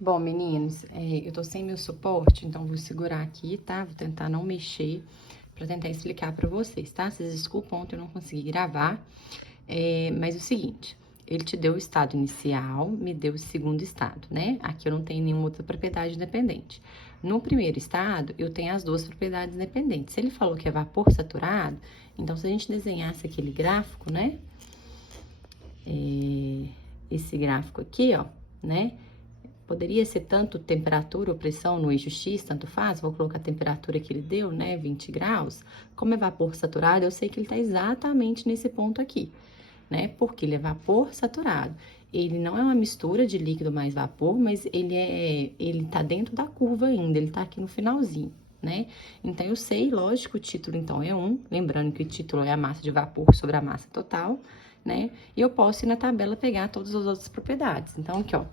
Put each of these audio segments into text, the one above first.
Bom, meninos, eu tô sem meu suporte, então vou segurar aqui, tá? Vou tentar não mexer pra tentar explicar pra vocês, tá? Vocês desculpam, ontem eu não consegui gravar, mas é o seguinte, ele te deu o estado inicial, me deu o segundo estado, né? Aqui eu não tenho nenhuma outra propriedade independente. No primeiro estado, eu tenho as duas propriedades independentes. Se ele falou que é vapor saturado, então se a gente desenhasse aquele gráfico, né? Esse gráfico aqui, ó, né? Poderia ser tanto temperatura ou pressão no eixo X, tanto faz, vou colocar a temperatura que ele deu, né, 20 graus. Como é vapor saturado, eu sei que ele está exatamente nesse ponto aqui, né, porque ele é vapor saturado. Ele não é uma mistura de líquido mais vapor, mas ele tá dentro da curva ainda, ele tá aqui no finalzinho, né? Então, eu sei, lógico, o título, então, é 1, lembrando que o título é a massa de vapor sobre a massa total, né? E eu posso ir na tabela pegar todas as outras propriedades. Então, aqui, ó,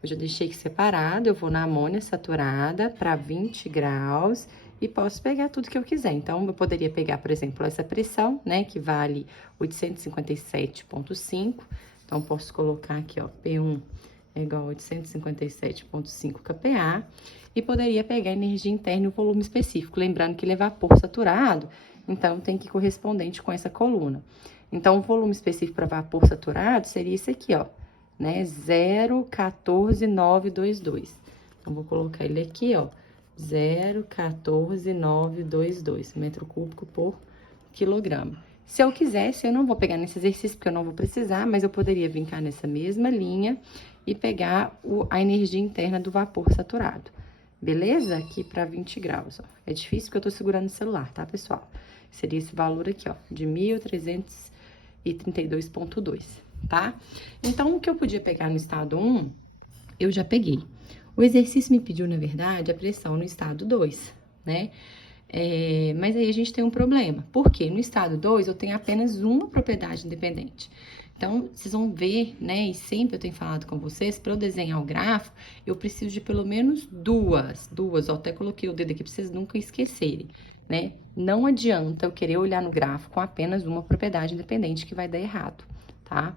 eu já deixei aqui separado, eu vou na amônia saturada para 20 graus e posso pegar tudo que eu quiser. Então, eu poderia pegar, por exemplo, essa pressão, né, que vale 857,5. Então, posso colocar aqui, ó, P1 é igual a 857,5 kPa. E poderia pegar a energia interna e o volume específico. Lembrando que ele é vapor saturado, então tem que ir correspondente com essa coluna. Então, o volume específico para vapor saturado seria esse aqui, ó, né? 0,14922. Então, vou colocar ele aqui, ó, 0,14922 metro cúbico por quilograma. Se eu quisesse, eu não vou pegar nesse exercício, porque eu não vou precisar, mas eu poderia vir cá nessa mesma linha e pegar a energia interna do vapor saturado. Beleza? Aqui para 20 graus, ó. É difícil porque eu tô segurando o celular, tá, pessoal? Seria esse valor aqui, ó, de 1.332,2, tá? Então, o que eu podia pegar no estado 1, eu já peguei. O exercício me pediu, na verdade, a pressão no estado 2, né? Mas aí a gente tem um problema. Porque no estado 2 eu tenho apenas uma propriedade independente. Então, vocês vão ver, né? E sempre eu tenho falado com vocês, para eu desenhar o gráfico, eu preciso de pelo menos duas. Ó, até coloquei o dedo aqui para vocês nunca esquecerem, né? Não adianta eu querer olhar no gráfico com apenas uma propriedade independente que vai dar errado, tá?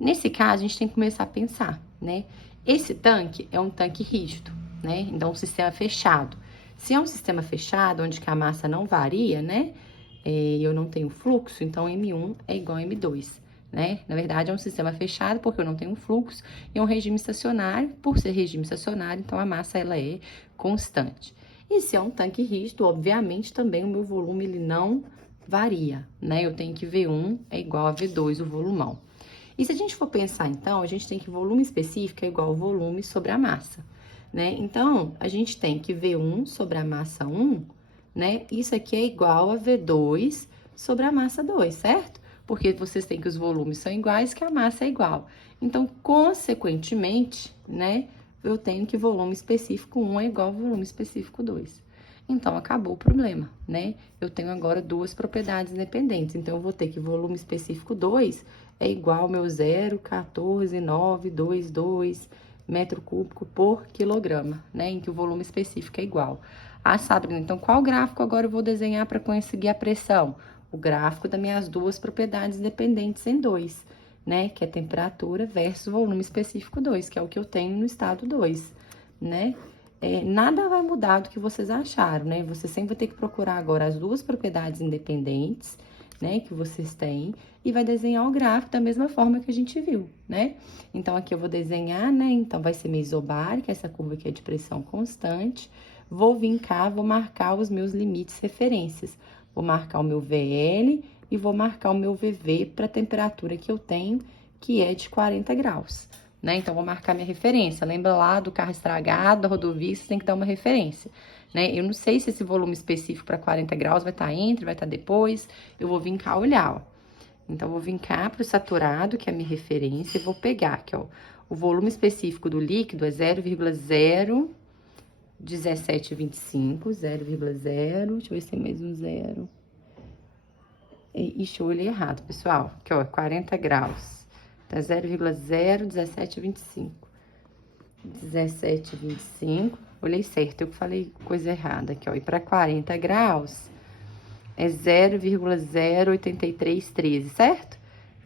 Nesse caso, a gente tem que começar a pensar, né? Esse tanque é um tanque rígido, né? Então, um sistema fechado. Se é um sistema fechado, onde que a massa não varia, né? Eu não tenho fluxo, então M1 é igual a M2, né? Na verdade, é um sistema fechado porque eu não tenho fluxo, e é um regime estacionário. Por ser regime estacionário, então a massa ela é constante. E se é um tanque rígido, obviamente, também o meu volume ele não varia, né? Eu tenho que V1 é igual a V2, o volumão. E se a gente for pensar, então, a gente tem que volume específico é igual ao volume sobre a massa, né? Então, a gente tem que V1 sobre a massa 1, né? Isso aqui é igual a V2 sobre a massa 2, certo? Porque vocês têm que os volumes são iguais, que a massa é igual. Então, consequentemente, né? Eu tenho que volume específico 1 é igual ao volume específico 2. Então, acabou o problema, né? Eu tenho agora duas propriedades independentes. Então, eu vou ter que volume específico 2 é igual ao meu 0,14922 metro cúbico por quilograma, né? Em que o volume específico é igual. Ah, Sabrina, então qual gráfico agora eu vou desenhar para conseguir a pressão? O gráfico das minhas duas propriedades dependentes em 2, né? Que é temperatura versus volume específico 2, que é o que eu tenho no estado 2, né? Nada vai mudar do que vocês acharam, né? Você sempre vai ter que procurar agora as duas propriedades independentes, né, que vocês têm, e vai desenhar o gráfico da mesma forma que a gente viu, né? Então, aqui eu vou desenhar, né, então vai ser minha isobárica, essa curva aqui é de pressão constante. Vou vir cá, vou marcar os meus limites referências. Vou marcar o meu VL e vou marcar o meu VV para a temperatura que eu tenho, que é de 40 graus, né? Então, vou marcar minha referência. Lembra lá do carro estragado, da rodovia, você tem que dar uma referência, né? Eu não sei se esse volume específico para 40 graus vai estar entre, vai estar depois. Eu vou vir cá olhar, ó. Então, vou vir cá pro saturado, que é a minha referência, e vou pegar aqui, ó. O volume específico do líquido é 0,01725, 0,0, deixa eu ver se tem mais um zero. Ixi, eu olhei errado, pessoal. Aqui, ó, 40 graus. Tá 0,01725. 17,25. Olhei certo, eu falei coisa errada aqui, ó. E para 40 graus é 0,08313, certo?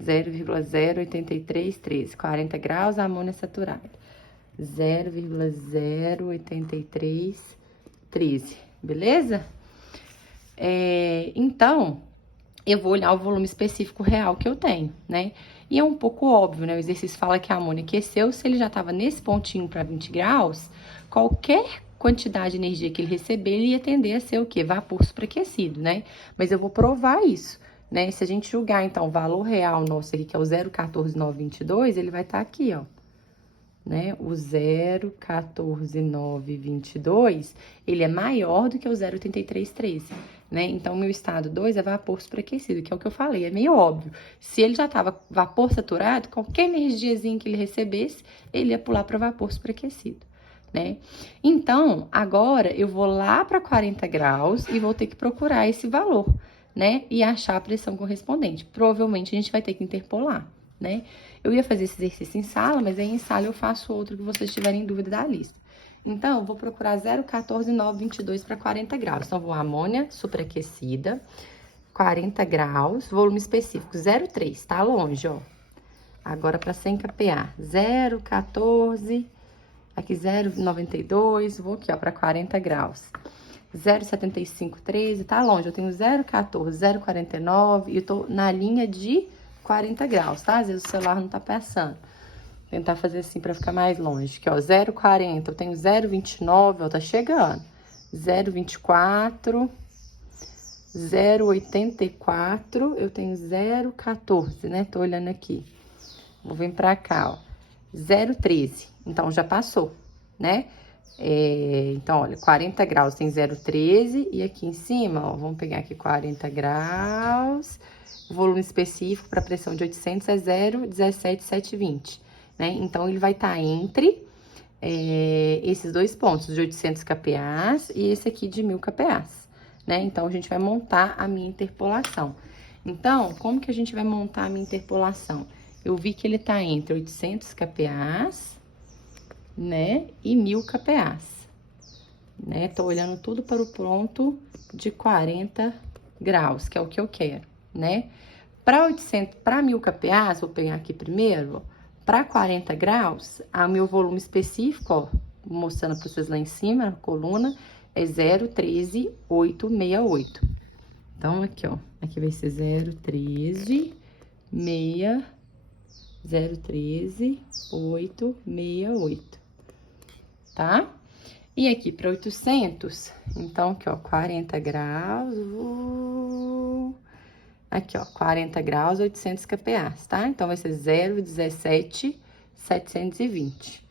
0,08313. 40 graus, amônia saturada. 0,08313, beleza? Então, eu vou olhar o volume específico real que eu tenho, né? E é um pouco óbvio, né? O exercício fala que a amônia aqueceu, se ele já estava nesse pontinho para 20 graus, qualquer quantidade de energia que ele receber, ele ia tender a ser o quê? Vapor superaquecido, né? Mas eu vou provar isso, né? Se a gente julgar, então, o valor real nosso aqui, que é o 0,14922, ele vai estar aqui, ó. Né? O 0,14922, ele é maior do que o 0,8313, né? Então, meu estado 2 é vapor superaquecido, que é o que eu falei, é meio óbvio. Se ele já estava vapor saturado, qualquer energiazinha que ele recebesse, ele ia pular para vapor superaquecido, né? Então, agora eu vou lá para 40 graus e vou ter que procurar esse valor, né? E achar a pressão correspondente. Provavelmente a gente vai ter que interpolar, né? Eu ia fazer esse exercício em sala, mas aí em sala eu faço outro que vocês tiverem dúvida da lista. Então, eu vou procurar 0,14922 para 40 graus. Então, vou amônia superaquecida, 40 graus, volume específico, 0,3, tá longe, ó. Agora, para 100 kPa, 0,14, aqui 0,92, vou aqui, ó, para 40 graus. 0,7513, tá longe, eu tenho 0,14, 0,49 e eu tô na linha de 40 graus, tá? Às vezes o celular não tá passando. Vou tentar fazer assim pra ficar mais longe. Aqui, ó, 0,40, eu tenho 0,29, ó, tá chegando. 0,24, 0,84, eu tenho 0,14, né? Tô olhando aqui. Vou vir pra cá, ó. 0,13, então já passou, né? Então, olha, 40 graus tem 0,13 e aqui em cima, ó, vamos pegar aqui 40 graus, o volume específico para pressão de 800 é 0,17720, né? Então, ele vai estar entre esses dois pontos, de 800 kPa e esse aqui de 1000 kPa, né? Então, a gente vai montar a minha interpolação. Então, como que a gente vai montar a minha interpolação? Eu vi que ele tá entre 800 kPa, né, e 1000 kPa, né? Tô olhando tudo para o ponto de 40 graus, que é o que eu quero, né? Para 1000 kPa, vou pegar aqui primeiro, para 40 graus, o meu volume específico, ó, mostrando para vocês lá em cima, a coluna, é 0,13868. Então, aqui, ó, aqui vai ser 0,13868, tá? E aqui para 800, então, aqui, ó, 40 graus, aqui, ó, 40 graus, 800 kPa, tá? Então, vai ser 0,17720.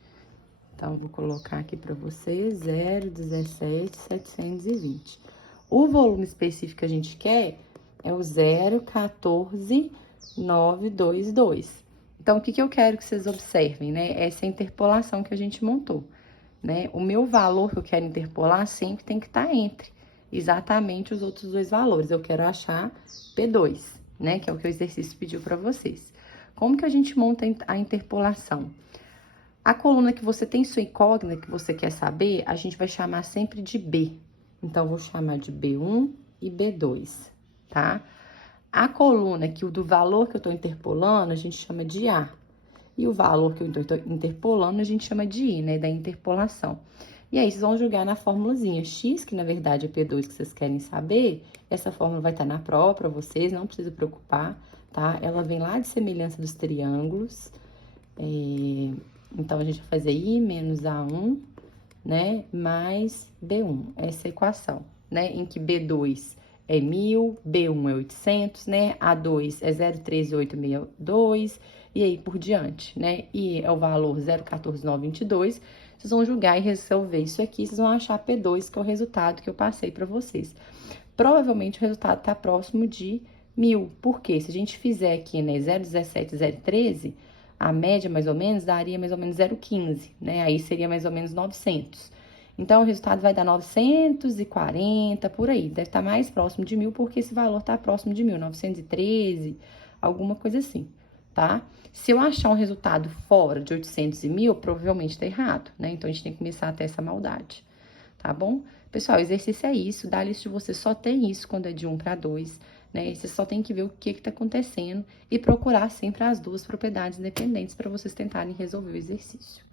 Então, vou colocar aqui para vocês, 0,17720. O volume específico que a gente quer é o 0,14922. Então, o que eu quero que vocês observem, né? Essa interpolação que a gente montou, né? O meu valor que eu quero interpolar sempre tem que estar entre exatamente os outros dois valores. Eu quero achar P2, né? Que é o que o exercício pediu para vocês. Como que a gente monta a interpolação? A coluna que você tem sua incógnita, que você quer saber, a gente vai chamar sempre de B. Então, eu vou chamar de B1 e B2, tá? A coluna que o do valor que eu tô interpolando, a gente chama de A. E o valor que eu tô interpolando, a gente chama de I, né? Da interpolação. E aí, vocês vão jogar na formulazinha X, que na verdade é P2 que vocês querem saber. Essa fórmula vai estar na prova pra vocês, não precisa preocupar, tá? Ela vem lá de semelhança dos triângulos. Então, a gente vai fazer I menos A1, né? Mais B1. Essa é a equação, né? Em que B2 é 1000, B1 é 800, né? A2 é 0,13862 e aí por diante, né? E é o valor 0,14922. Vocês vão julgar e resolver isso aqui, vocês vão achar P2, que é o resultado que eu passei para vocês. Provavelmente o resultado tá próximo de 1000, porque se a gente fizer aqui, né, 0,17, 0,13, a média mais ou menos daria mais ou menos 0,15, né? Aí seria mais ou menos 900. Então, o resultado vai dar 940, por aí. Deve estar mais próximo de 1000, porque esse valor está próximo de 1000, 913, alguma coisa assim, tá? Se eu achar um resultado fora de 800 e 1000, provavelmente tá errado, né? Então, a gente tem que começar a ter essa maldade, tá bom? Pessoal, o exercício é isso. Da lista de vocês só tem isso quando é de 1 para 2, né? Você só tem que ver o que tá acontecendo e procurar sempre as duas propriedades independentes para vocês tentarem resolver o exercício.